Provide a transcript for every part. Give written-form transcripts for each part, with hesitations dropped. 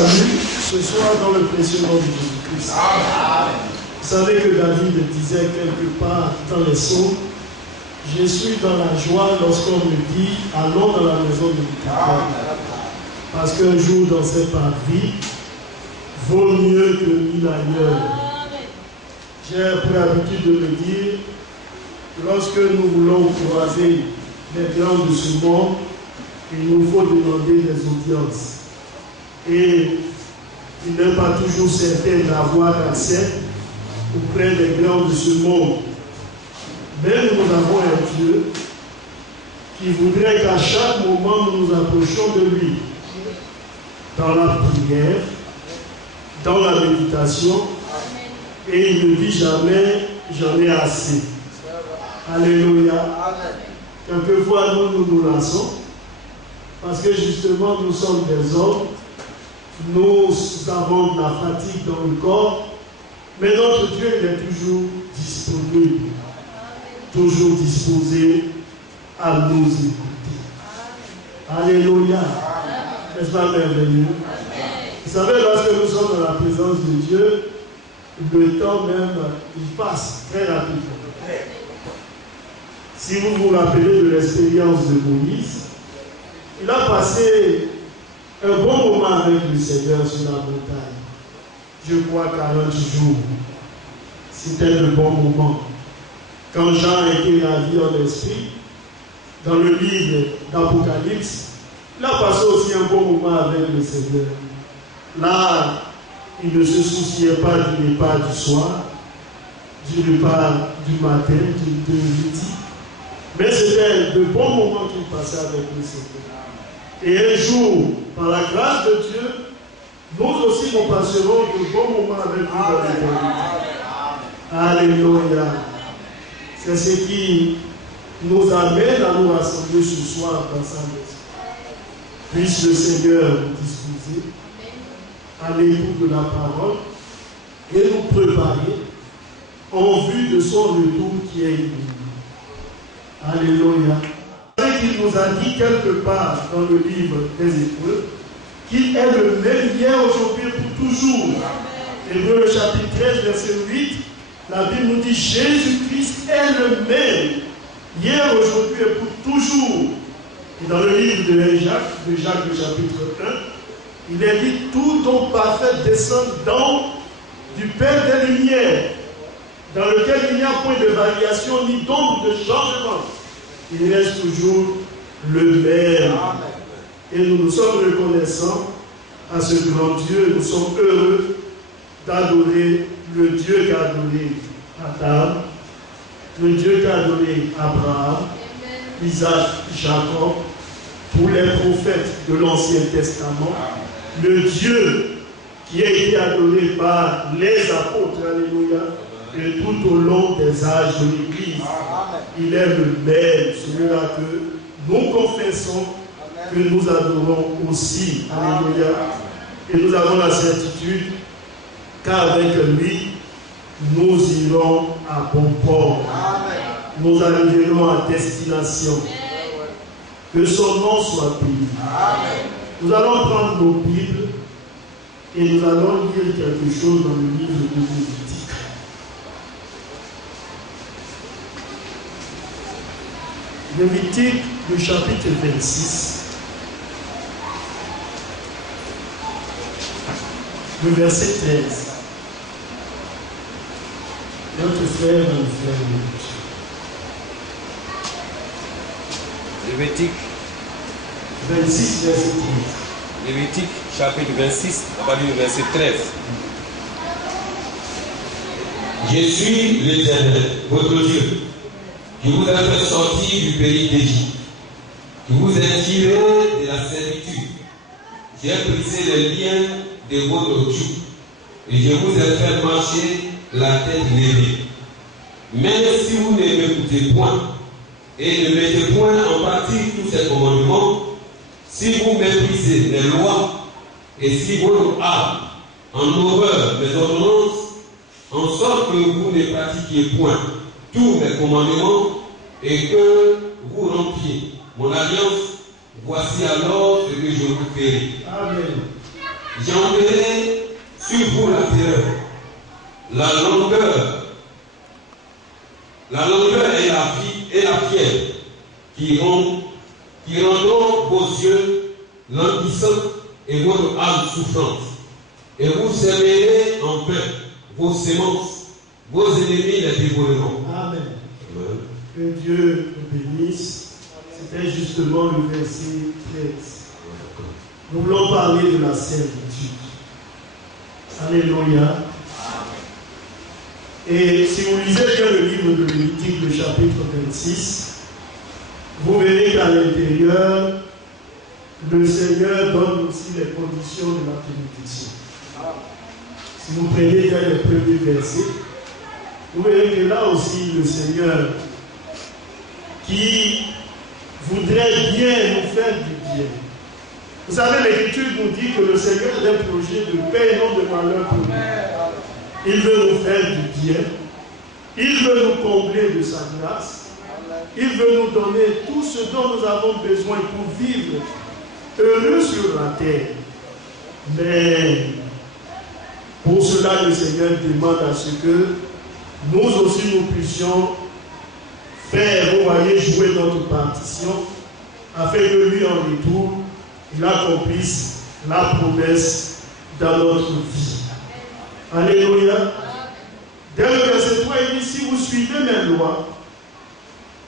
salue ce soir dans le précieux nom de Jésus-Christ. Vous savez que David disait quelque part dans les psaumes, je suis dans la joie lorsqu'on me dit allons dans la maison de l'Éternel. Parce qu'un jour dans cette partie vaut mieux que 1000 ailleurs. J'ai pour habitude de me dire, lorsque nous voulons croiser les grands de ce monde, il nous faut demander des audiences. Et il n'est pas toujours certain d'avoir accès auprès des grands de ce monde. Mais nous avons un Dieu qui voudrait qu'à chaque moment nous nous approchions de lui. Dans la prière, dans la méditation, et il ne dit jamais j'en ai assez. Alléluia. Quelquefois nous nous lassons parce que justement nous sommes des hommes, nous avons de la fatigue dans le corps, mais notre Dieu il est toujours disponible, toujours disposé à nous écouter. Alléluia. N'est-ce pas merveilleux? Vous savez, lorsque nous sommes dans la présence de Dieu, le temps même, il passe très rapidement. Si vous vous rappelez de l'expérience de Moïse, il a passé un bon moment avec le Seigneur sur la montagne. Je crois 40 jours. C'était le bon moment. Quand Jean a été ravi en esprit, dans le livre d'Apocalypse, il a passé aussi un bon moment avec le Seigneur. Là, il ne se souciait pas du repas du soir, du repas du matin, du midi. Mais c'était de bons moments qu'il passait avec le Seigneur. Et un jour, par la grâce de Dieu, nous aussi nous passerons de bons moments avec lui dans l'éternité. Alléluia. C'est ce qui nous amène à nous rassembler ce soir dans sa maison. Puisse le Seigneur nous disposer à l'écoute de la parole et nous préparer en vue de son retour qui est imminent. Alléluia. Il nous a dit quelque part dans le livre des Hébreux qu'il est le même hier, aujourd'hui et pour toujours. Hébreux chapitre 13, verset 8, la Bible nous dit Jésus-Christ est le même hier, aujourd'hui et pour toujours. Et dans le livre de Jacques, le chapitre 1, il est dit tout don parfait descend du Père des Lumières, dans lequel il n'y a point de variation ni d'ombre de changement. Il reste toujours le même. Et nous nous sommes reconnaissants à ce grand Dieu. Nous sommes heureux d'adorer le Dieu qui a adoré Adam, le Dieu qui a adoré Abraham, Isaac, Jacob, tous les prophètes de l'Ancien Testament, le Dieu qui a été adoré par les apôtres, alléluia, et tout au long des âges de l'Église. Il est le même, celui-là que nous confessons, que nous adorons aussi. Alléluia. Et nous avons la certitude qu'avec lui, nous irons à bon port. Nous arriverons à destination. Que son nom soit béni. Nous allons prendre nos Bibles et nous allons lire quelque chose dans le livre de Lévitique. Lévitique, le chapitre 26, le verset 13. Notre frère va nous faire une lecture. Lévitique 26, verset 13. Lévitique, chapitre 26, à partir du verset 13. Je suis l'Éternel, votre Dieu, qui vous a fait sortir du pays d'Égypte, qui vous a tiré de la servitude. J'ai brisé les liens de votre joug, et je vous ai fait marcher la tête levée. Mais si vous ne m'écoutez point, et ne mettez point en pratique tous ces commandements, si vous méprisez les lois, et si votre âme en horreur mes ordonnances, en sorte que vous ne pratiquiez point tous mes commandements, et que vous rompiez mon alliance, voici alors ce que je vous ferai. Amen. J'enverrai sur vous la terreur, la longueur et la vie et la pierre qui rendront vos yeux languissants et votre âme souffrante. Et vous sèmerez en vain vos semences, vos ennemis les dévoreront. Amen. Que Dieu nous bénisse. C'était justement le verset 13. Nous voulons parler de la servitude. Alléluia. Et si vous lisez bien le livre de Lévitique, le chapitre 26, vous verrez qu'à l'intérieur, le Seigneur donne aussi les conditions de la bénédiction. Si vous prenez bien les premiers versets, vous verrez que là aussi le Seigneur qui voudrait bien nous faire du bien. Vous savez, l'Écriture nous dit que le Seigneur a un projet de paix et non de malheur pour nous. Il veut nous faire du bien. Il veut nous combler de sa grâce. Il veut nous donner tout ce dont nous avons besoin pour vivre heureux sur la terre. Mais pour cela, le Seigneur demande à ce que nous aussi nous puissions faire, vous voyez, jouer notre partition, afin que lui, en retour, il accomplisse la promesse dans notre vie. Alléluia. Dès le verset 3, il dit, si vous suivez mes lois,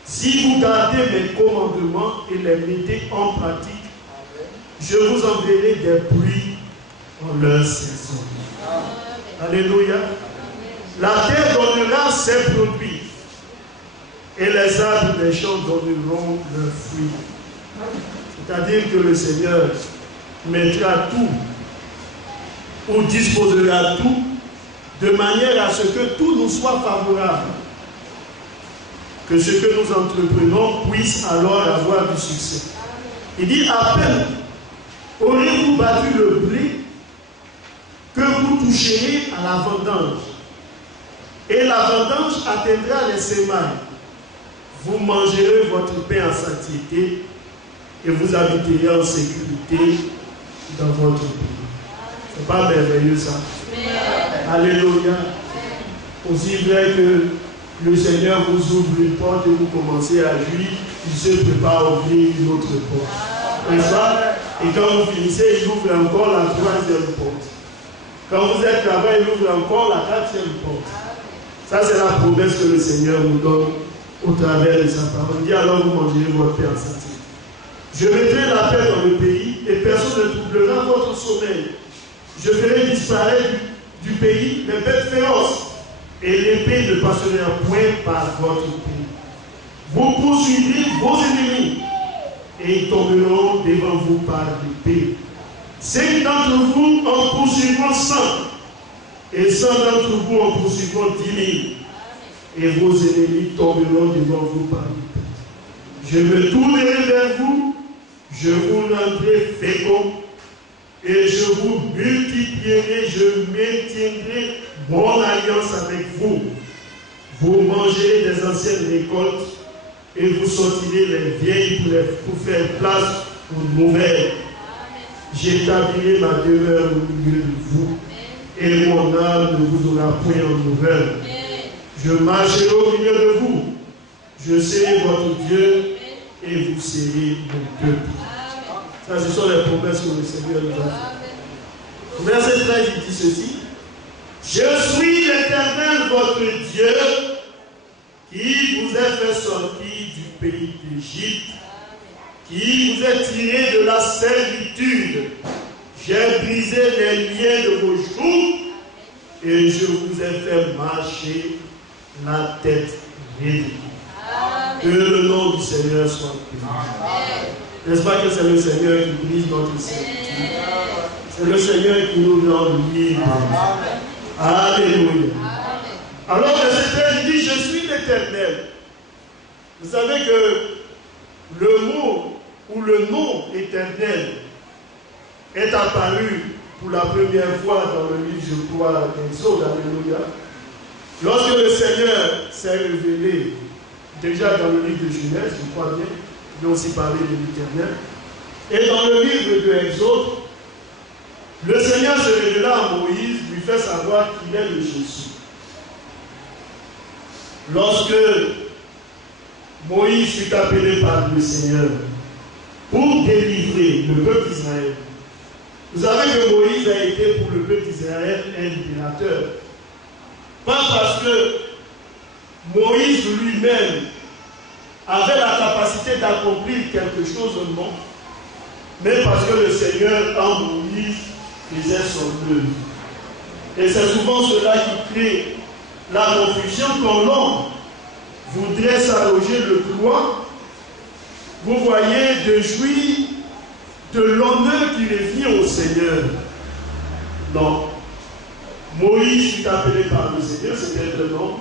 si vous gardez mes commandements et les mettez en pratique, je vous enverrai des pluies en leur saison. Alléluia. La terre donnera ses produits et les arbres des champs donneront leurs fruits. C'est-à-dire que le Seigneur mettra tout ou disposera tout de manière à ce que tout nous soit favorable. Que ce que nous entreprenons puisse alors avoir du succès. Il dit, à peine aurez-vous battu le blé que vous toucherez à la vendange. Et la vendange atteindra les semailles. Vous mangerez votre pain en satiété et vous habiterez en sécurité dans votre pays. C'est pas merveilleux ça? Alléluia. Aussi vrai que le Seigneur vous ouvre une porte et vous commencez à jouir, il se prépare à ouvrir une autre porte. N'est-ce pas? Et quand vous finissez, il ouvre encore la troisième porte. Quand vous êtes là-bas, il ouvre encore la quatrième porte. Ça, c'est la promesse que le Seigneur nous donne au travers de sa parole. Il dit alors vous mangerez votre pain en satiété. Je mettrai la paix dans le pays et personne ne troublera votre sommeil. Je ferai disparaître du pays les bêtes féroces et l'épée ne passera point par votre pays. Vous poursuivrez vos ennemis et ils tomberont devant vous par l'épée. 5 d'entre vous en poursuivront 100 et 100 d'entre vous en poursuivront 10 000 et vos ennemis tomberont devant vous par l'épée. Je me tournerai vers vous, je vous rendrai fécond et je vous multiplierai, je maintiendrai mon alliance avec vous. Vous mangerez des anciennes récoltes et vous sortirez les vieilles pour faire place aux nouvelles. J'établirai ma demeure au milieu de vous et mon âme ne vous aura point en nouvelle. Je marcherai au milieu de vous. Je serai votre Dieu et vous serez mon peuple. Ça, ce sont les promesses que le Seigneur nous a faites. Verset 13, il dit ceci. Je suis l'Éternel, votre Dieu, qui vous a fait sortir du pays d'Égypte, qui vous a tiré de la servitude. J'ai brisé les liens de vos joues et je vous ai fait marcher la tête réveillée. Que le nom du Seigneur soit béni. N'est-ce pas que c'est le Seigneur qui brise notre servitude? C'est le Seigneur qui nous rend libres. Alléluia. Alors, verset 13, il dit, je suis l'Éternel. Vous savez que le mot ou le nom éternel est apparu pour la première fois dans le livre, je crois, d'Exode. Alléluia. Lorsque le Seigneur s'est révélé, déjà dans le livre de Genèse, je crois bien, il a aussi parlé de l'Éternel. Et dans le livre de Exode, le Seigneur se révéla à Moïse, lui fait savoir qu'il est le Jésus. Lorsque Moïse fut appelé par le Seigneur pour délivrer le peuple d'Israël, vous savez que Moïse a été pour le peuple d'Israël un libérateur. Pas parce que Moïse lui-même avait la capacité d'accomplir quelque chose au monde, mais parce que le Seigneur en Moïse faisait son œuvre. Et c'est souvent cela qui crée la confusion quand l'homme voudrait s'arroger le droit, vous voyez, de jouir de l'honneur qui revient au Seigneur. Non. Moïse fut appelé par le Seigneur, c'était un homme.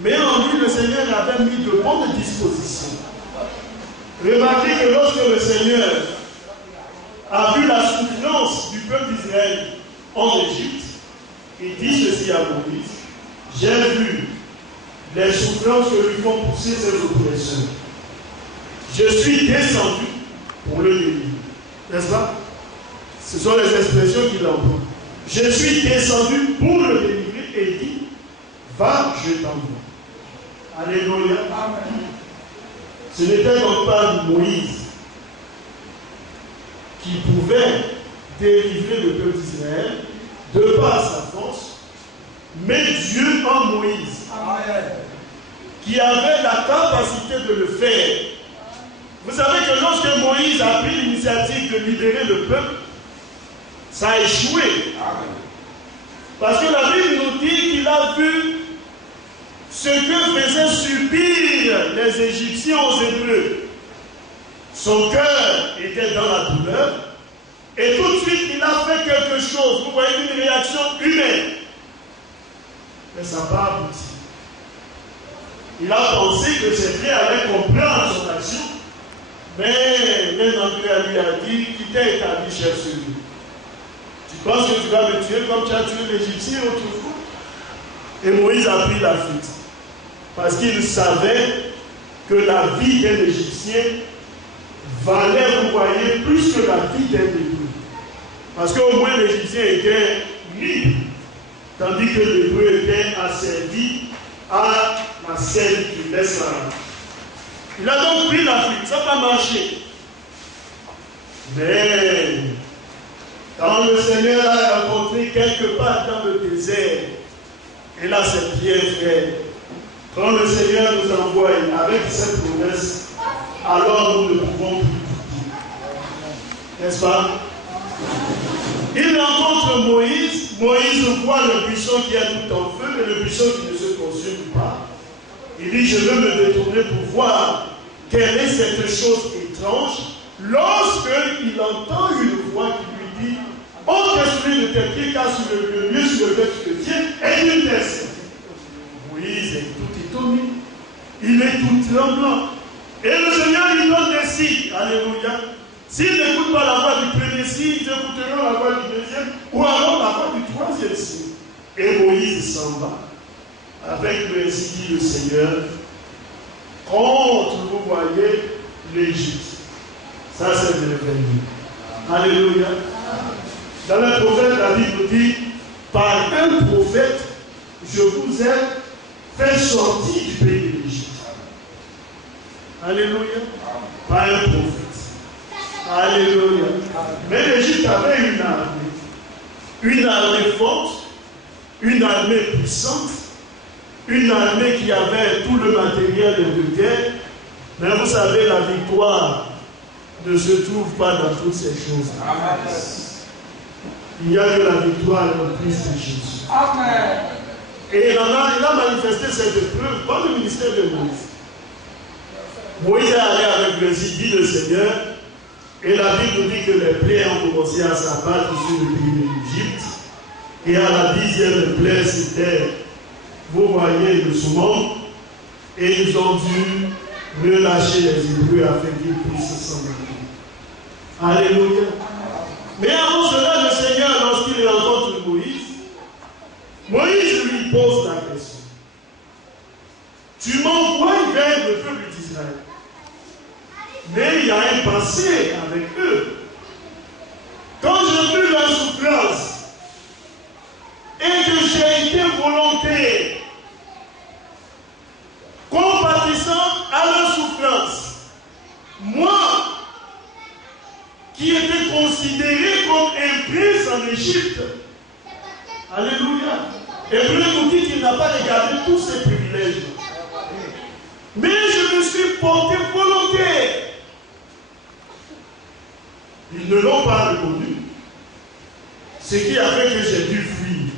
Mais en lui, le Seigneur avait mis de bonnes dispositions. Remarquez que lorsque le Seigneur a vu la souffrance du peuple d'Israël en Égypte, il dit ceci à Moïse: j'ai vu les souffrances que lui font pousser ses oppresseurs. Je suis descendu pour le délivrer. N'est-ce pas? Ce sont les expressions qu'il emploie. Je suis descendu pour le délivrer et il dit: va, je t'envoie. Alléluia. Amen. Ce n'était donc pas Moïse qui pouvait délivrer le peuple d'Israël de par sa force, mais Dieu en Moïse, qui avait la capacité de le faire. Vous savez que lorsque Moïse a pris l'initiative de libérer le peuple, ça a échoué. Parce que la Bible nous dit qu'il a vu ce que faisaient subir les Égyptiens aux Hébreux. Son cœur était dans la douleur. Et tout de suite, il a fait quelque chose. Vous voyez une réaction humaine. Mais ça n'a pas abouti. Il a pensé que ses frères allaient comprendre son action. Mais l'un d'entre eux lui a dit: qui t'a établi, cher celui? Tu penses que tu vas me tuer comme tu as tué l'Égyptien autrefois? Et Moïse a pris la fuite. Parce qu'il savait que la vie d'un Égyptien valait, vous voyez, plus que la vie d'un Hébreu. Parce qu'au moins l'Égyptien était libre, tandis que l'Hébreu était asservi à la servitude, l'esclavage. Il a donc pris la fuite, ça n'a pas marché. Mais quand le Seigneur l'a rencontré quelque part dans le désert, et là c'est bien fait, quand le Seigneur nous envoie avec cette promesse, alors nous ne pouvons plus douter. N'est-ce pas? Il rencontre Moïse. Moïse voit le buisson qui est tout en feu, mais le buisson qui ne se consume pas. Il dit: je veux me détourner pour voir quelle est cette chose étrange. Lorsqu'il entend une voix qui lui dit: ôte l'esprit de tes pieds, car sur le lieu sur lequel tu te tiens est une teste. Moïse est tout étonné. Il est tout tremblant. Et le Seigneur lui donne des signes. Alléluia. S'il n'écoute pas la voix du premier signe, ils écouteront la voix du deuxième, ou alors la voix du troisième signe. Et Moïse s'en va. Avec le ainsi dit le Seigneur, contre, vous voyez, l'Égypte. Ça, c'est de l'évangile. Alléluia. Dans le prophète, la Bible dit: par un prophète, je vous ai fait sortir du pays de l'Égypte. Alléluia. Par un prophète. Alléluia. Mais l'Égypte avait une armée. Une armée forte, une armée puissante, une armée qui avait tout le matériel de guerre. Mais vous savez, la victoire ne se trouve pas dans toutes ces choses. Amen. Il n'y a que la victoire en Christ Jésus. Amen. Et il a manifesté cette épreuve dans le ministère de Moïse. Moïse est allé avec le dit le Seigneur, et la Bible dit que les plaies ont commencé à s'abattre sur le pays de l'Égypte. Et à la 10e plaie, c'était, vous voyez, le saumon, et ils ont dû relâcher les Hébreux afin qu'ils puissent s'en aller. Alléluia. Mais avant cela, le Seigneur, lorsqu'il rencontre Moïse lui pose la question: tu m'envoies vers le peuple d'Israël, mais il y a un passé avec eux. Quand j'ai vu leur souffrance, Bible nous dit qu'il n'a pas regardé tous ses privilèges. Mais je me suis porté volontaire. Ils ne l'ont pas reconnu. Ce qui a fait que j'ai dû fuir.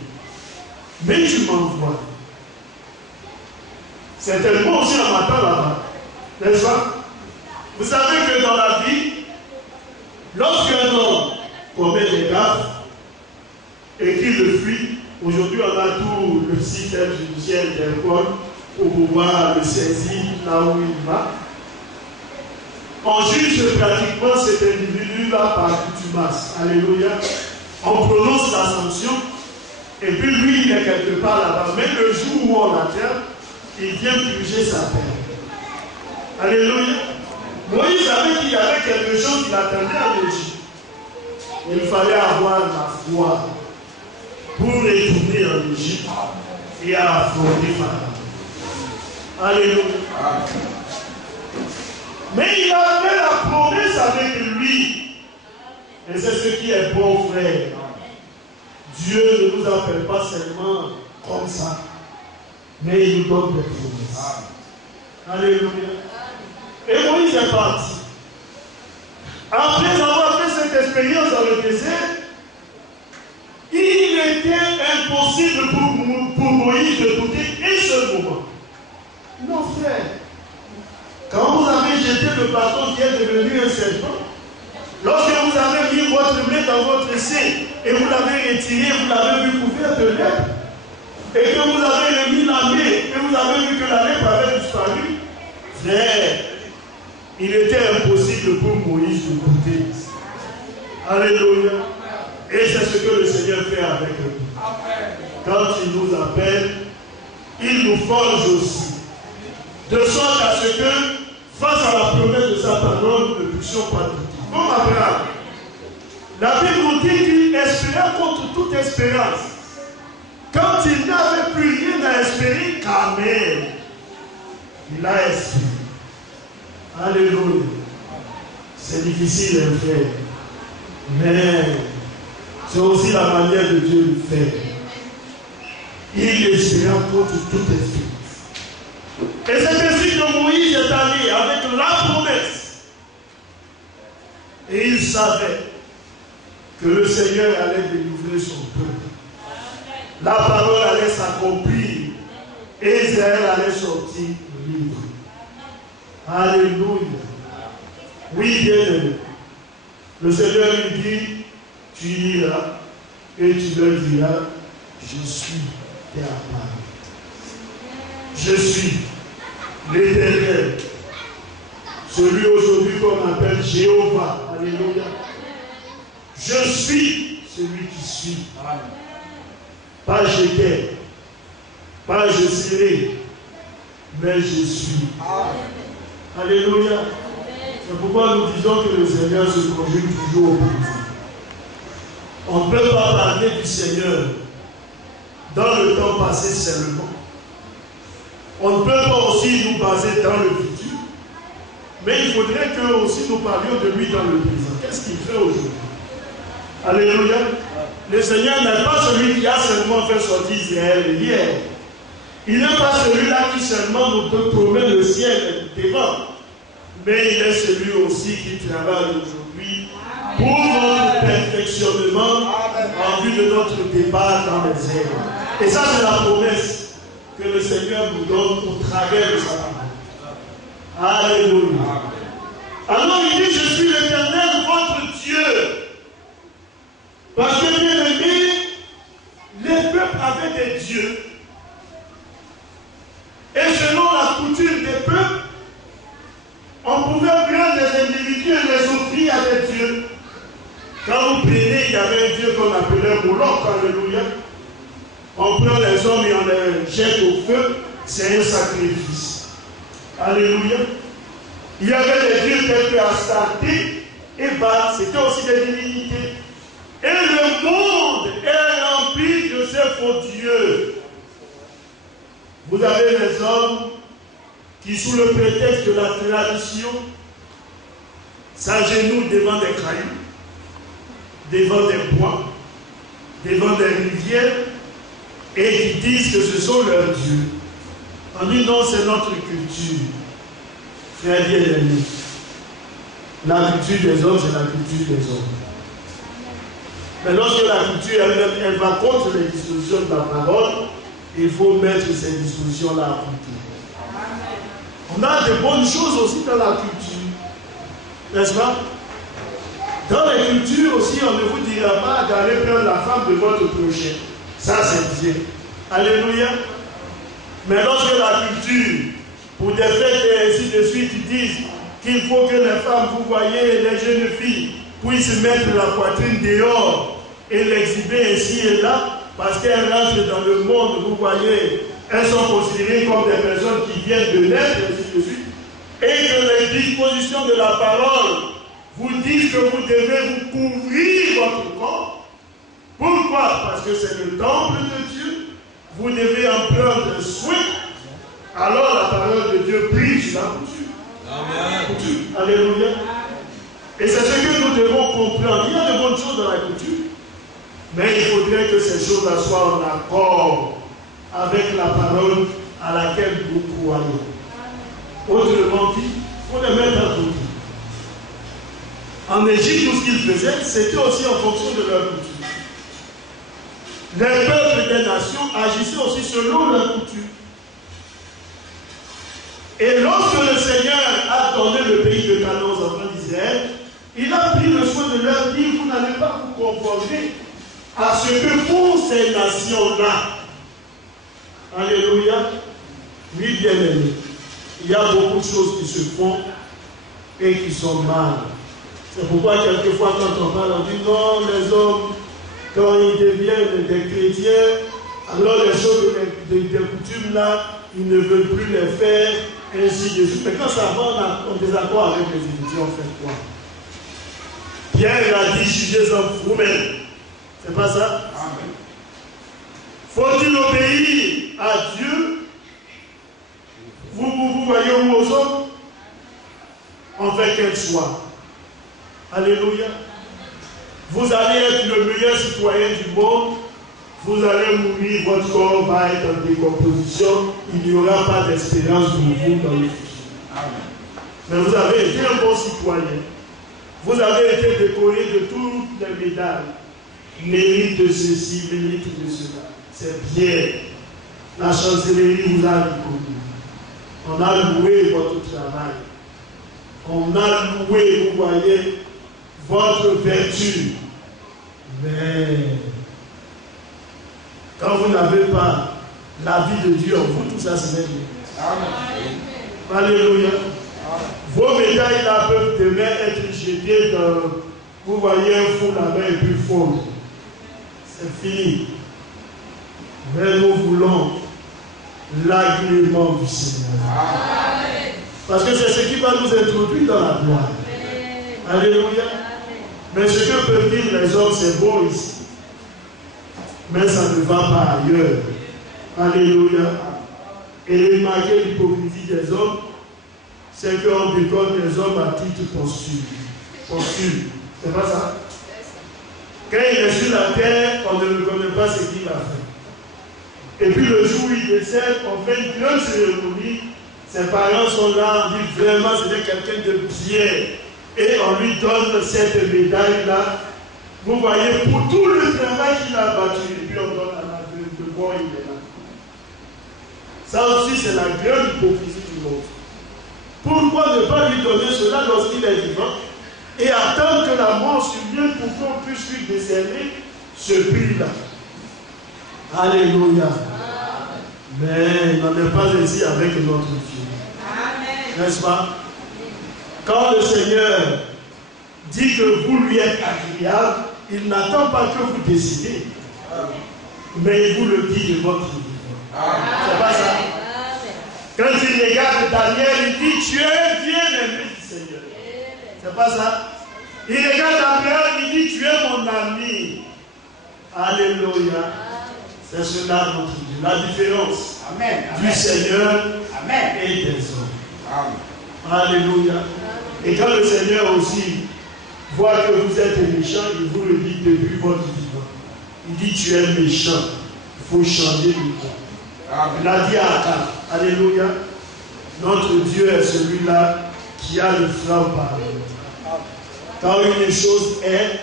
Mais tu m'envoies. Certainement aussi un matin là-bas. N'est-ce pas? Vous savez que dans la vie, lorsqu'un homme commet des gaffes et qu'il le fuit, aujourd'hui on a tout le système judiciaire Interpol pour pouvoir le saisir là où il va. On juge pratiquement cet individu-là par contumace. Alléluia. On prononce la sanction et puis lui il est quelque part là-bas. Mais le jour où on l'attend, il vient purger sa peine. Alléluia. Moïse savait qu'il y avait quelque chose qui l'attendait en Égypte. Il fallait avoir la foi pour retourner en Égypte et affronter Pharaon. Alléluia. Mais il avait la promesse avec lui. Et c'est ce qui est bon, frère. Dieu ne nous appelle pas seulement comme ça, mais il nous donne des promesses. Alléluia. Et Moïse est parti. Après avoir fait cette expérience dans le désert, il était impossible pour Moïse de douter un seul moment. Non, frère. Quand vous avez jeté le bâton qui est devenu un serpent, lorsque vous avez mis votre main dans votre sein et vous l'avez retiré, vous l'avez vu couvert de lèpre, et que vous avez remis la main et vous avez vu que la lèpre avait disparu, frère, il était impossible pour Moïse de douter. Alléluia. Et c'est ce que le Seigneur fait avec nous. Quand il nous appelle, il nous forge aussi. De sorte à ce que, face à la promesse de sa parole, nous ne puissions pas douter. Comme Abraham. La Bible nous dit qu'il espérait contre toute espérance. Quand il n'avait plus rien à espérer, quand même, il a espéré. Alléluia. C'est difficile, un frère. Mais c'est aussi la manière de Dieu le faire. Il espérait contre toute espérance. Et c'est ainsi que Moïse est allé avec la promesse. Et il savait que le Seigneur allait délivrer son peuple. La parole allait s'accomplir. Et Israël allait sortir libre. Alléluia. Oui, bien aimé. Le Seigneur lui dit, tu iras et tu leur diras, je suis ta part. Je suis l'Éternel. Celui aujourd'hui qu'on appelle Jéhovah. Alléluia. Je suis celui qui suis. Pas j'étais, pas je serai, mais je suis. Alléluia. C'est pourquoi nous disons que le Seigneur se conjugue toujours au présent. On ne peut pas parler du Seigneur dans le temps passé seulement. On ne peut pas aussi nous baser dans le futur. Mais il faudrait que aussi nous parlions de lui dans le présent. Qu'est-ce qu'il fait aujourd'hui? Alléluia. Le Seigneur n'est pas celui qui a seulement fait sortir Israël hier. Il n'est pas celui-là qui seulement nous promet le ciel devant. Mais il est celui aussi qui travaille aujourd'hui pour notre perfectionnement en vue de notre départ dans les airs. Et ça, c'est la promesse que le Seigneur nous donne au travers de sa parole. Alléluia. Alors il dit, je suis l'Éternel, votre Dieu. Parce que bien aimé, les peuples avaient des dieux. Et selon la coutume des peuples, on pouvait prendre des individus et les offrir à des dieux. Quand vous prenez, il y avait un dieu qu'on appelait Moloch, alléluia. On prend les hommes et on les jette au feu, c'est un sacrifice. Alléluia. Il y avait des dieux tels que Astarté et Baal, c'était aussi des divinités. Et le monde est rempli de ces faux dieux. Vous avez les hommes qui, sous le prétexte de la tradition, s'agenouillent devant des cailloux, devant des bois, devant des rivières, et qui disent que ce sont leurs dieux. On dit non, c'est notre culture. Frère bien-aimé, la culture des hommes, c'est la culture des hommes. Mais lorsque la culture elle va contre les dispositions de la parole, il faut mettre ces dispositions-là à appliquer. On a de bonnes choses aussi dans la culture, n'est-ce pas? Dans les cultures aussi, on ne vous dira pas d'aller prendre la femme de votre prochain. Ça, c'est bien. Alléluia. Mais lorsque la culture, pour des fêtes et ainsi de suite, disent qu'il faut que les femmes, vous voyez, les jeunes filles, puissent mettre la poitrine dehors et l'exhiber ici et là, parce qu'elles rentrent dans le monde, vous voyez, elles sont considérées comme des personnes qui viennent de naître, et ainsi de suite, et que les dispositions de la parole vous disent que vous devez vous couvrir votre corps. Pourquoi? Parce que c'est le temple de Dieu, vous devez en prendre soin. Alors la parole de Dieu brille sur la couture. Amen. Alléluia. Et c'est ce que nous devons comprendre. Il y a de bonnes choses dans la couture. Mais il faudrait que ces choses-là soient en accord avec la parole à laquelle vous croyez. Autrement dit, il faut les mettre en côté. En Égypte, tout ce qu'ils faisaient, c'était aussi en fonction de leur couture. Les peuples des nations agissaient aussi selon leur couture. Et lorsque le Seigneur a donné le pays de Canaan aux enfants d'Israël, il a pris le soin de leur dire, vous n'allez pas vous conformer à ce que font ces nations-là. Alléluia. Oui, bien aimé. Il y a beaucoup de choses qui se font et qui sont mal. C'est pourquoi quelquefois quand on parle, on dit non, les hommes, quand ils deviennent des chrétiens, alors les choses des coutumes là, ils ne veulent plus les faire, ainsi de suite. Mais quand ça va en désaccord avec les Écritures, on fait quoi? Pierre a dit, jugez-en vous-même. C'est pas ça? Amen. Faut-il obéir à Dieu? Vous voyez où aux hommes? On fait quel choix? Alléluia. Vous allez être le meilleur citoyen du monde. Vous allez mourir, votre corps va être en décomposition. Il n'y aura pas d'espérance pour vous dans le futur. Amen. Mais vous avez été un bon citoyen. Vous avez été décoré de toutes les médailles. Mérite de ceci, mérite de cela. C'est bien. La chancellerie vous a reconnu. On a loué votre travail. On a loué, vous voyez, votre vertu. Mais quand vous n'avez pas la vie de Dieu en vous, tout ça se met bien. Amen. Alléluia. Vos médailles là peuvent demain être jetées dans, vous voyez, un fou là-bas et puis fondre. C'est fini. Mais nous voulons l'agrément du Seigneur. Amen. Parce que c'est ce qui va nous introduire dans la gloire. Amen. Alléluia. Mais ce que peuvent dire les hommes, c'est bon ici. Mais ça ne va pas ailleurs. Alléluia. Et remarquez l'hypocrisie des hommes, c'est qu'on déconne les hommes à titre posthume. Posthume. C'est pas ça? Quand il est sur la terre, on ne reconnaît pas ce qu'il a fait. Et puis le jour où il décède, on fait une grande cérémonie. Ses parents sont là, on dit vraiment c'était quelqu'un de bien. Et on lui donne cette médaille-là. Vous voyez, pour tout le travail qu'il a battu, et puis on donne à la gueule de bois, il est là. Ça aussi, c'est la grande hypocrisie du monde. Pourquoi ne pas lui donner cela lorsqu'il est vivant et attendre que la mort survienne pour qu'on puisse lui décerner ce prix-là? Alléluia. Mais il n'en est pas ainsi avec notre Dieu. N'est-ce pas? Quand le Seigneur dit que vous lui êtes agréable, il n'attend pas que vous décidez. Mais il vous le dit de votre vivant. C'est pas ça? Quand il regarde Daniel, il dit tu es bien aimé du Seigneur. C'est pas ça? Il regarde Abraham, il dit tu es mon ami. Alléluia. C'est cela notre Dieu. La différence du Seigneur et des hommes. Alléluia. Et quand le Seigneur aussi voit que vous êtes méchant, il vous le dit depuis votre vivant. Il dit tu es méchant. faut changer de Dieu. Il a dit à Akab, alléluia, notre Dieu est celui-là qui a le franc parler. Quand une chose est,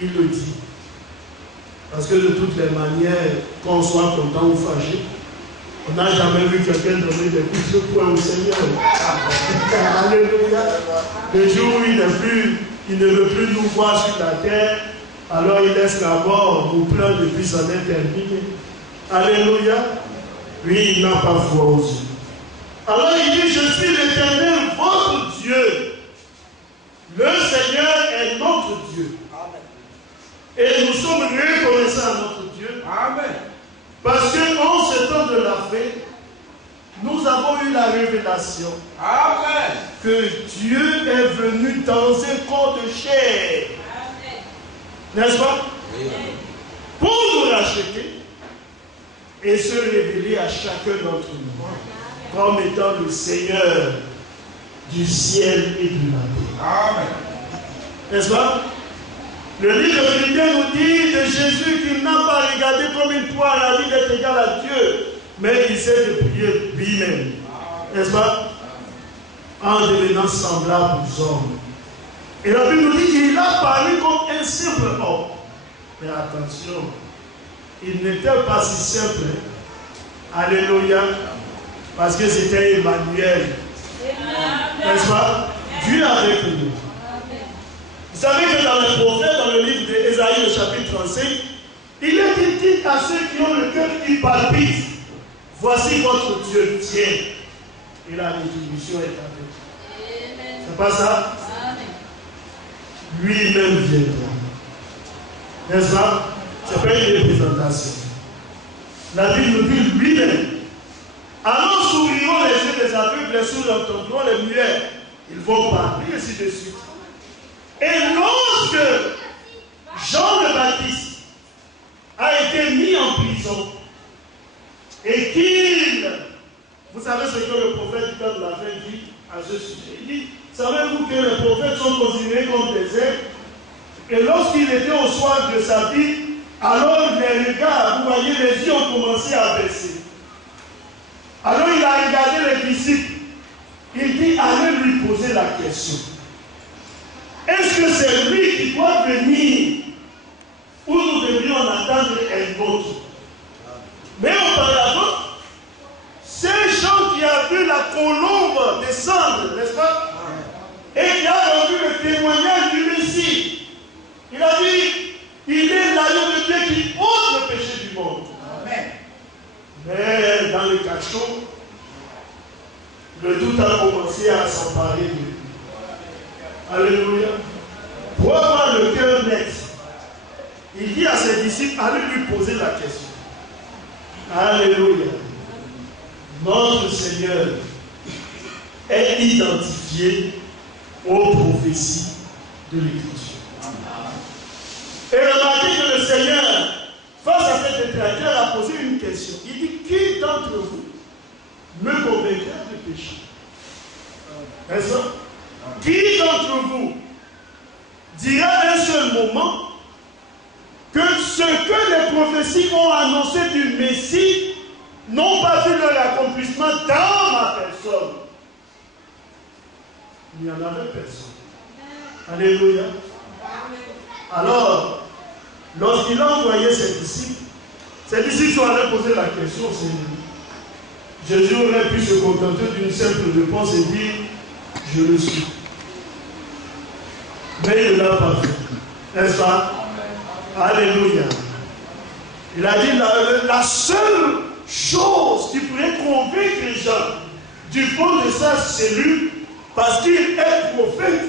il le dit. Parce que de toutes les manières, qu'on soit content ou fâché, on n'a jamais vu quelqu'un donner des coups de poing au Seigneur. Alléluia. Le jour où il ne veut plus nous voir sur la terre, alors il laisse la mort nous prendre et puis s'en est terminé. Alléluia. Lui, il n'a pas foi aux yeux. Alors il dit, je suis l'Éternel, votre Dieu. Le Seigneur est notre Dieu. Et nous sommes reconnaissants à notre Dieu. Amen. Parce qu'en ce temps de la fête, nous avons eu la révélation. Amen. Que Dieu est venu dans un corps de chair. N'est-ce pas? Oui. Pour nous racheter et se révéler à chacun d'entre nous comme étant le Seigneur du ciel et de la terre. Amen. N'est-ce pas? Le livre de Philippiens nous dit de Jésus qu'il n'a pas regardé comme une proie à la vie d'être égal à Dieu, mais il s'est dépouillé lui-même. N'est-ce pas? En devenant semblable aux hommes. Et la Bible nous dit qu'il a parlé comme un simple homme. Mais attention, il n'était pas si simple. Alléluia. Parce que c'était Emmanuel. N'est-ce pas? Dieu avec nous. Vous savez que dans les prophètes, dans le livre d'Ésaïe, au chapitre 35, il est dit à ceux qui ont le cœur qui palpite, voici votre Dieu tient. Et la rétribution est avec vous. C'est pas ça? Lui-même viendra. N'est-ce pas? C'est pas une représentation. La Bible nous dit lui-même. Alors s'ouvriront les yeux des aveugles, les sourds entendront, les muets. Ils vont parler, ainsi de suite. Et lorsque Jean le Baptiste a été mis en prison et qu'il, vous savez ce que le prophète du peuple l'avait dit à ce sujet. Il dit, savez-vous que les prophètes sont considérés comme des êtres? Et lorsqu'il était au soir de sa vie, alors les regards, vous voyez, les yeux ont commencé à baisser. Alors il a regardé les disciples. Il dit, allez lui poser la question. Est-ce que c'est lui qui doit venir ou nous devrions en attendre un autre? Mais auparavant, ces gens qui ont vu la colombe descendre, n'est-ce pas? Et qui a rendu le témoignage du Messie. Il a dit, il est l'agneau de Dieu qui ôte le péché du monde. Amen. Mais dans le cachot, le doute a commencé à s'emparer de lui. Alléluia. Pour avoir le cœur net, il dit à ses disciples, allez lui poser la question. Alléluia. Notre Seigneur est identifié aux prophéties de l'Écriture. Et remarquez que le Seigneur, face à cet détracteur, a posé une question. Il dit, qui d'entre vous me convaincra de péché? Est-ce ça? Qui d'entre vous dira un seul moment que ce que les prophéties ont annoncé du Messie n'ont pas vu leur accomplissement dans ma personne? Il n'y en avait personne. Alléluia. Alors, lorsqu'il a envoyé ses disciples sont allés poser la question au Seigneur. Jésus aurait pu se contenter d'une simple réponse et dire, je le suis. Mais il ne l'a pas fait. N'est-ce pas? Alléluia. Il a dit la seule chose qui pourrait convaincre les gens du fond de sa cellule, parce qu'il est prophète,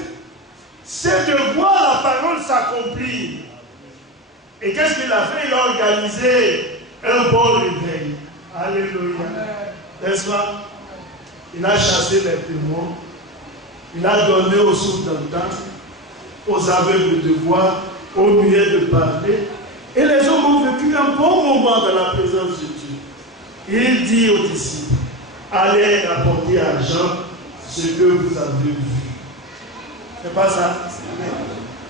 c'est de voir la parole s'accomplir. Et qu'est-ce qu'il a fait? Il a organisé un bon réveil. Alléluia. N'est-ce pas? Il a chassé les démons. Il a donné aux sourds d'entendre, aux aveugles de voir, aux muets de parler. Et les hommes ont vécu un bon moment dans la présence de Dieu. Il dit aux disciples, allez rapporter à Jean ce que vous avez vu. C'est pas ça?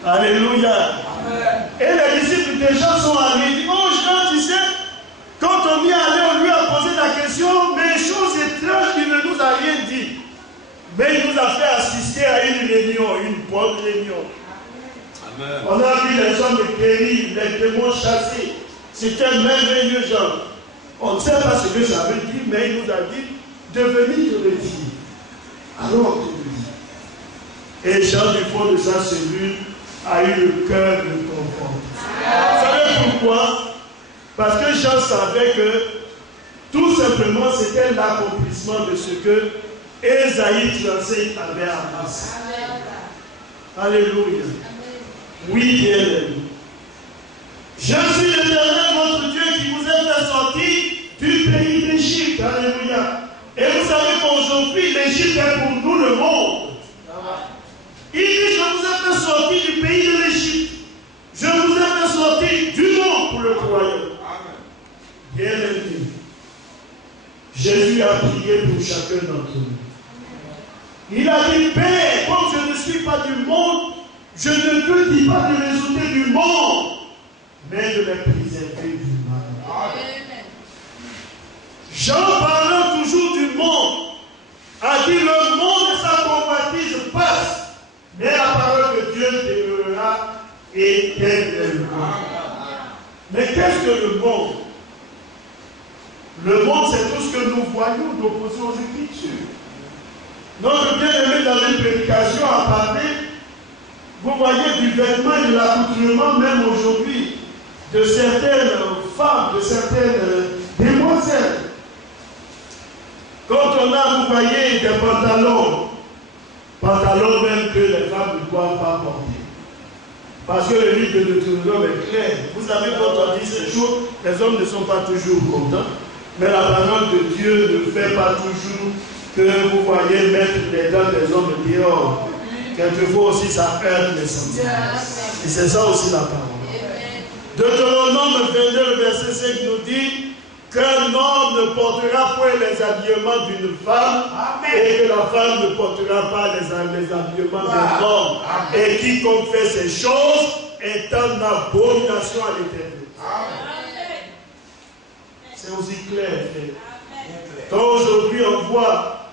Alléluia. Et les disciples déjà sont allés. Ils disent, oh Jean, tu sais, comme quand on y allait, on lui a posé la question, mais chose étrange, il ne nous a rien dit. Mais il nous a fait assister à une réunion, une bonne réunion. Amen. On a vu les hommes guéris, les démons chassés. C'était un merveilleux genre. On ne sait pas ce que ça veut dire, mais il nous a dit de venir le dire. Alors on te le dit. Et Jean du fond de sa cellule a eu le cœur de confondre. Vous savez pourquoi? Parce que Jean savait que tout simplement c'était l'accomplissement de ce que Ésaïe 35 avait annoncé. Alléluia. Oui, bien aimé. Je suis l'Éternel, votre Dieu, qui vous a fait sortir du pays d'Égypte. Alléluia. Et vous savez qu'aujourd'hui, l'Égypte est pour nous le monde. Il dit, je vous ai fait sortir du pays de l'Égypte. Je vous ai fait sortir du monde pour le royaume. Bien aimé. Jésus a prié pour chacun d'entre nous. Il a dit, Père, comme je ne suis pas du monde, je ne te dis pas de les ôter du monde, mais de les préserver du mal. Amen. Jean parlant toujours du monde, a dit, le monde et sa convoitise passe, mais la parole de Dieu demeurera éternellement. Mais qu'est-ce que le monde? Le monde, c'est tout ce que nous voyons d'opposé aux Écritures. Notre bien-aimé dans une prédication a parlé, vous voyez, du vêtement et de l'accoutrement, même aujourd'hui, de certaines femmes, de certaines demoiselles. Quand on a, vous voyez, des pantalons même que les femmes ne doivent pas porter. Parce que le livre de Deutéronome est clair. Vous savez, quand on dit ces choses, les hommes ne sont pas toujours contents. Mais la parole de Dieu ne fait pas toujours que vous voyez mettre les dents des hommes dehors. Quelquefois aussi, ça heurte les sentiments. Et c'est ça aussi la parole. Deutéronome 22, verset 5 nous dit qu'un homme ne portera point les habillements d'une femme et que la femme ne portera pas les habillements d'un homme. Et quiconque fait ces choses est en abomination à l'Éternel. C'est aussi clair, frère. Quand aujourd'hui on voit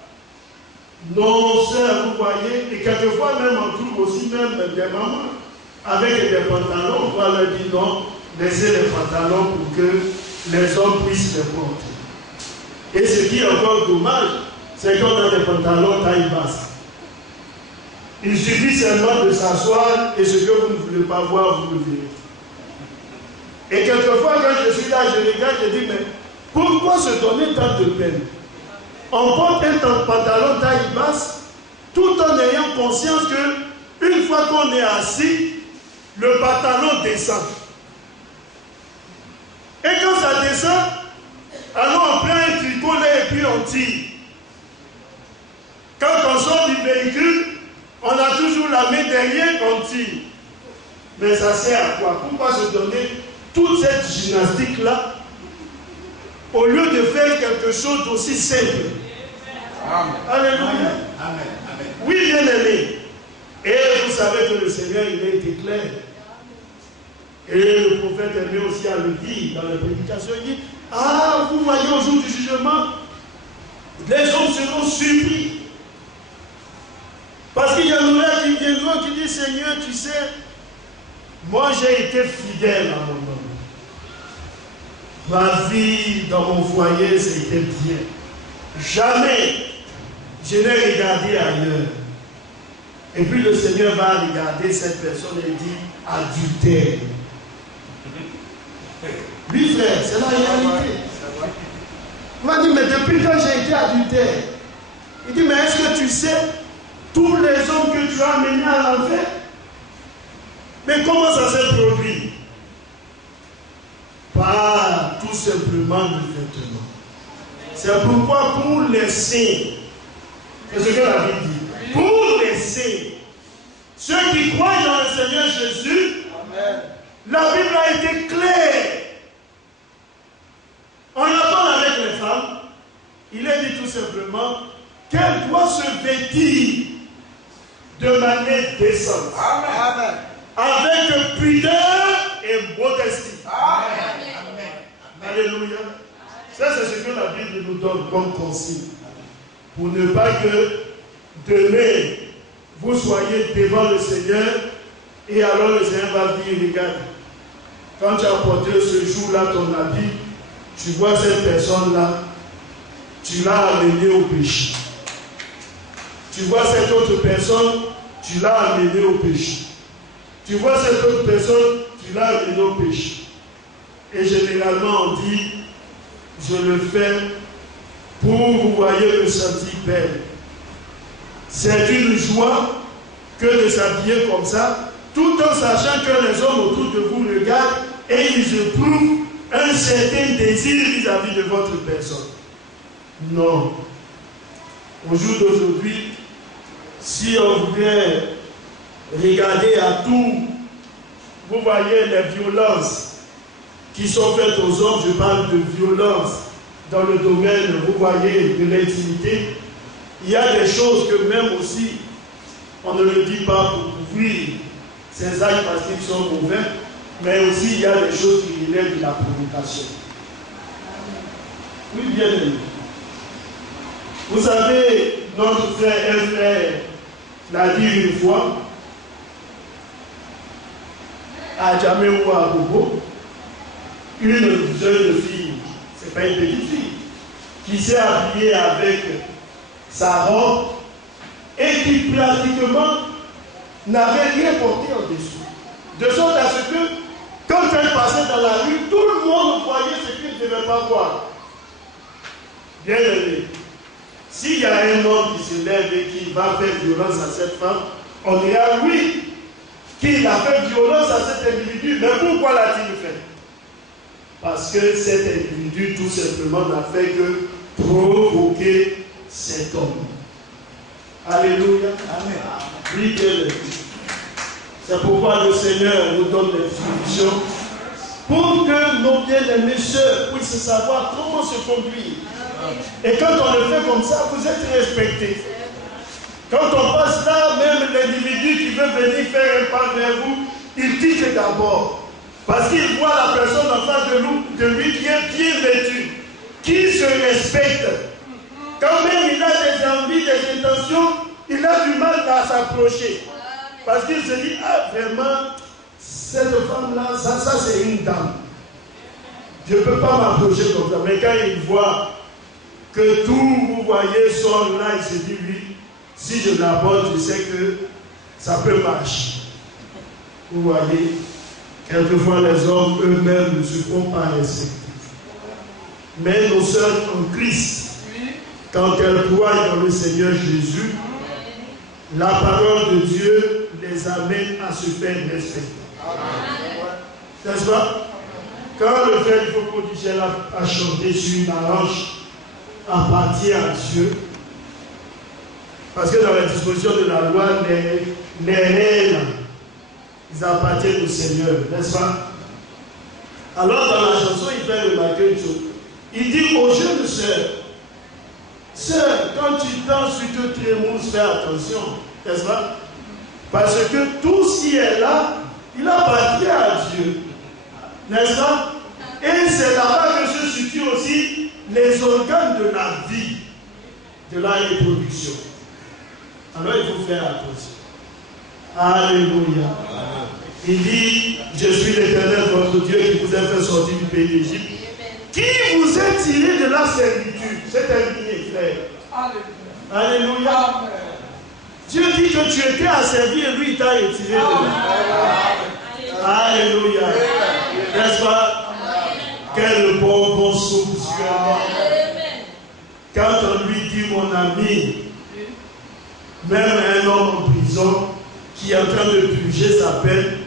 nos sœurs, vous voyez, et quelquefois même on trouve aussi même des mamans avec des pantalons, on va leur dire non, laissez les pantalons pour que les hommes puissent les porter. Et ce qui est encore dommage, c'est qu'on a des pantalons taille basse. Il suffit seulement de s'asseoir et ce que vous ne voulez pas voir, vous le verrez. Et quelquefois, quand je suis là, je regarde, je dis, mais pourquoi se donner tant de peine? On porte un pantalon taille basse, tout en ayant conscience que, une fois qu'on est assis, le pantalon descend. Et quand ça descend, alors on prend un tricot là et puis on tire. Quand on sort du véhicule, on a toujours la main derrière, on tire. Mais ça sert à quoi? Pourquoi se donner toute cette gymnastique-là au lieu de faire quelque chose d'aussi simple? Amen. Alléluia. Amen. Amen. Oui, bien aimé. Et vous savez que le Seigneur, il a été clair. Et le prophète aimait aussi à le dire dans la prédication. Il dit, ah, vous voyez au jour du jugement, les hommes seront surpris. Parce qu'il y en aura qui viendront qui disent, Seigneur, tu sais, moi j'ai été fidèle à mon homme. Ma vie dans mon foyer, c'était bien. Jamais je n'ai regardé ailleurs. Et puis le Seigneur va regarder cette personne et dit adultère. Oui, frère, c'est la réalité. Il va dire, mais depuis quand j'ai été adultère? Il dit, mais est-ce que tu sais tous les hommes que tu as menés à l'enfer? Mais comment ça s'est produit? Par tout simplement le vêtement. C'est pourquoi pour les saints, c'est ce que la Bible dit, pour les saints, ceux qui croient dans le Seigneur Jésus, amen, la Bible a été claire. On entend avec les femmes, il est dit tout simplement qu'elles doivent se vêtir de manière décente. Amen. Avec pudeur et modestie. Amen. Amen. Alléluia. Ça, c'est ce que la Bible nous donne comme consigne. Pour ne pas que demain, vous soyez devant le Seigneur et alors le Seigneur va dire, regarde, quand tu as porté ce jour-là ton habit, tu vois cette personne-là, tu l'as amenée au péché. Tu vois cette autre personne, tu l'as amenée au péché. Tu vois cette autre personne, tu l'as amenée au péché. Et généralement on dit, je le fais pour vous voyez me sentir belle. C'est une joie que de s'habiller comme ça, tout en sachant que les hommes autour de vous regardent et ils éprouvent un certain désir vis-à-vis de votre personne. Non. Au jour d'aujourd'hui, si on voulait regarder à tout, vous voyez les violences qui sont faites aux hommes, je parle de violence dans le domaine, vous voyez, de l'intimité. Il y a des choses que même aussi, on ne le dit pas pour couvrir ces actes parce qu'ils sont mauvais, mais aussi il y a des choses qui relèvent de la provocation. Oui, bien aimé. Vous savez, notre frère, un frère, l'a dit une fois, à Djamé ou à Bobo, une jeune fille, c'est pas une petite fille, qui s'est habillée avec sa robe et qui pratiquement n'avait rien porté en dessous. De sorte à ce que, quand elle passait dans la rue, tout le monde voyait ce qu'il ne devait pas voir. Bien aimé, s'il y a un homme qui se lève et qui va faire violence à cette femme, on dira oui, qu'il a fait violence à cet individu, mais pourquoi l'a-t-il fait? Parce que cet individu, tout simplement, n'a fait que provoquer cet homme. Alléluia. Amen. Oui, bien aimé. C'est pourquoi le Seigneur nous donne des instructions pour que nos bien-aimés sœurs puissent savoir comment se conduire. Et quand on le fait comme ça, vous êtes respectés. Quand on passe là, même l'individu qui veut venir faire un pas vers vous, il tique d'abord. Parce qu'il voit la personne en face de lui qui est bien vêtue, qui se respecte. Quand même il a des envies, des intentions, il a du mal à s'approcher. Parce qu'il se dit, ah vraiment, cette femme-là, ça c'est une dame. Je ne peux pas m'approcher comme ça. Mais quand il voit que tout, vous voyez, sort là, il se dit, oui, si je l'aborde, je sais que ça peut marcher. Vous voyez, quelquefois les hommes eux-mêmes ne se font pas respecter. Mais nos sœurs en Christ, quand elles croient dans le Seigneur Jésus, la parole de Dieu les amène à se faire respecter. N'est-ce pas? Quand le frère Fokodijel a chanté sur une arrange, appartient à Dieu. Parce que dans la disposition de la loi, les rênes, ils appartiennent au Seigneur, n'est-ce pas? Alors dans la chanson, il fait remarquer une chose. Il dit aux jeunes sœurs, sœur, quand tu danses, tu te trémousses, fais attention, n'est-ce pas? Parce que tout ce qui est là, il appartient à Dieu, n'est-ce pas? Et c'est là-bas que se situent aussi les organes de la vie, de la reproduction. Alors il faut faire attention. Alléluia. Il dit, je suis l'Éternel, votre Dieu, qui vous a fait sortir du pays d'Égypte, qui vous a tiré de la servitude. C'est terminé, frère. Alléluia. Dieu dit que tu étais asservi et lui il t'a retiré de là. Alléluia. N'est-ce pas? Quel bon solutionnement. Quand on lui dit, mon ami, même un homme en prison qui est en train de purger sa peine,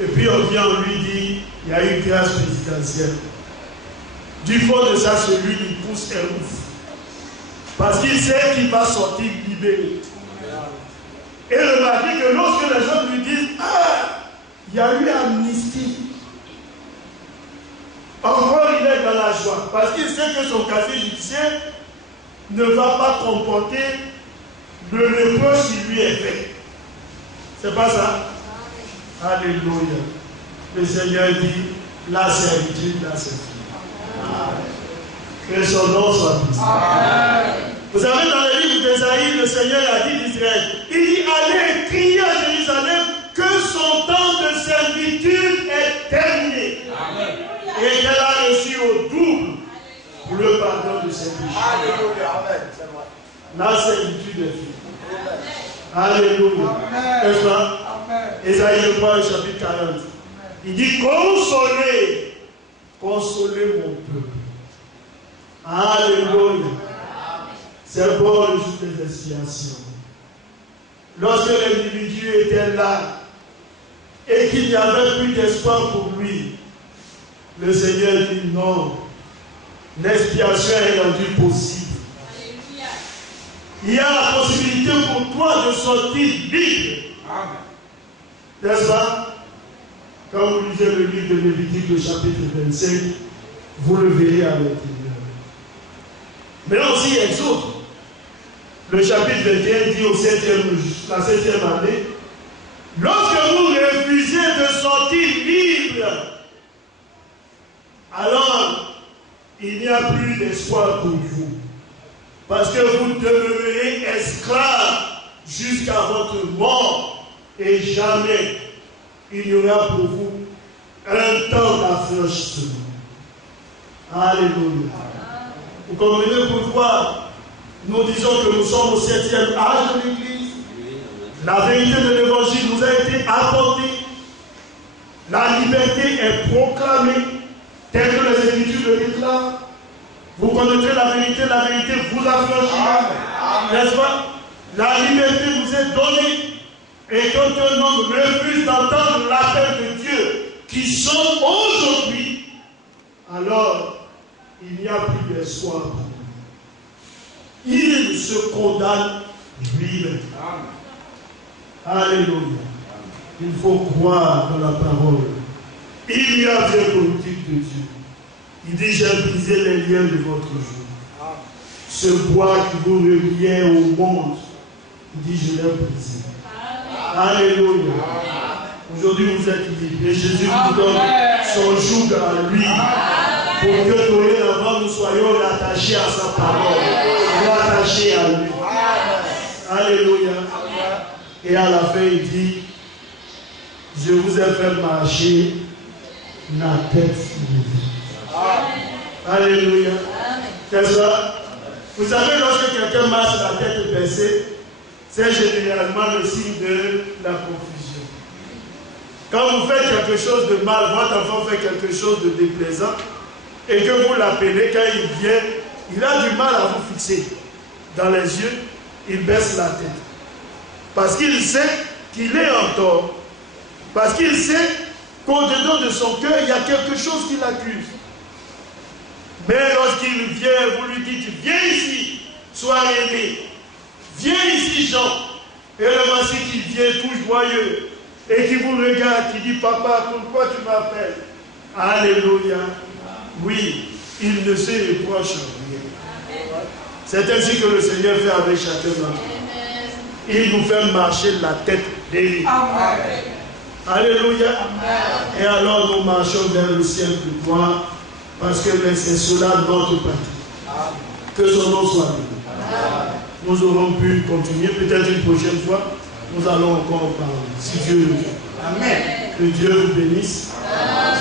et puis on vient, on lui dit, il y a une grâce présidentielle. Du fond de ça, celui qui pousse un ouf. Parce qu'il sait qu'il va sortir libéré. Et remarquez que lorsque les gens lui disent, ah, il y a eu amnistie, encore il est dans la joie. Parce qu'il sait que son casier judiciaire ne va pas comporter le reproche qui lui est fait. C'est pas ça? Alléluia. Le Seigneur dit, la servitude, la servitude. Que son nom soit béni. Vous savez, dans le livre d'Ésaïe, le Seigneur a dit d'Israël, il dit, allez, criez à Jérusalem que son temps de servitude est terminé. Amen. Et qu'elle a reçu au double pour le pardon de ses péchés. Alléluia. La servitude est finie. Alléluia. N'est-ce pas? Ésaïe, je crois, le chapitre 40. Il dit, consolez, consolez mon peuple. Alléluia. C'est bon le jour des expiations. Lorsque l'individu était là et qu'il n'y avait plus d'espoir pour lui, le Seigneur dit non. L'expiation est rendue possible. Il y a la possibilité pour toi de sortir libre. N'est-ce pas? Quand vous lisez le livre de Lévitique, le chapitre 25, vous le verrez à l'intérieur. Mais aussi Exode. Le chapitre 21 dit la 7e année, lorsque vous refusez de sortir libre, alors il n'y a plus d'espoir pour vous. Parce que vous demeurez esclaves jusqu'à votre mort et jamais il y aura pour vous un temps d'affranchissement. Alléluia. Vous comprenez pourquoi nous disons que nous sommes au 7e âge de l'Église. La vérité de l'Évangile nous a été apportée. La liberté est proclamée, telle que les Écritures le déclarent. Vous connaîtrez la vérité vous affranchira. N'est-ce pas? La liberté vous est donnée. Et quand un homme refuse d'entendre l'appel de Dieu qui sonne aujourd'hui, alors il n'y a plus d'espoir pour lui. Il se condamne lui-même. Alléluia. Il faut croire dans la parole. Il y a bien politique de Dieu. Il dit, j'ai brisé les liens de votre jour. Ce bois qui vous reliait au monde, il dit, je l'ai brisé. Alléluia. Aujourd'hui, vous êtes libres. Et Jésus vous donne son joug à lui. Pour que dorénavant nous soyons attachés à sa parole. Attachés à lui. Alléluia. Et à la fin, il dit, je vous ai fait marcher la tête levée. Alléluia. C'est ça? Vous savez, lorsque quelqu'un marche la tête baissée, c'est généralement le signe de la confusion. Quand vous faites quelque chose de mal, votre enfant fait quelque chose de déplaisant, et que vous l'appelez, quand il vient, il a du mal à vous fixer dans les yeux, il baisse la tête. Parce qu'il sait qu'il est en tort. Parce qu'il sait qu'au-dedans de son cœur, il y a quelque chose qui l'accuse. Mais lorsqu'il vient, vous lui dites, viens ici, sois aimé. Viens ici, Jean. Et le voici qui vient tout joyeux. Et qui vous regarde, qui dit, papa, pourquoi tu m'appelles? Alléluia. Oui, il ne se reproche rien. C'est ainsi que le Seigneur fait avec chacun d'entre nous. Il nous fait marcher la tête d'Élie. Alléluia. Et alors nous marchons vers le ciel de gloire, parce que c'est cela notre patrie. Que son nom soit béni. Nous aurons pu continuer, peut-être une prochaine fois, nous allons encore parler, si Dieu le veut. Amen. Que Dieu vous bénisse.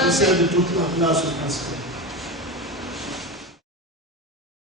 Je sais de toute la place au pasteur.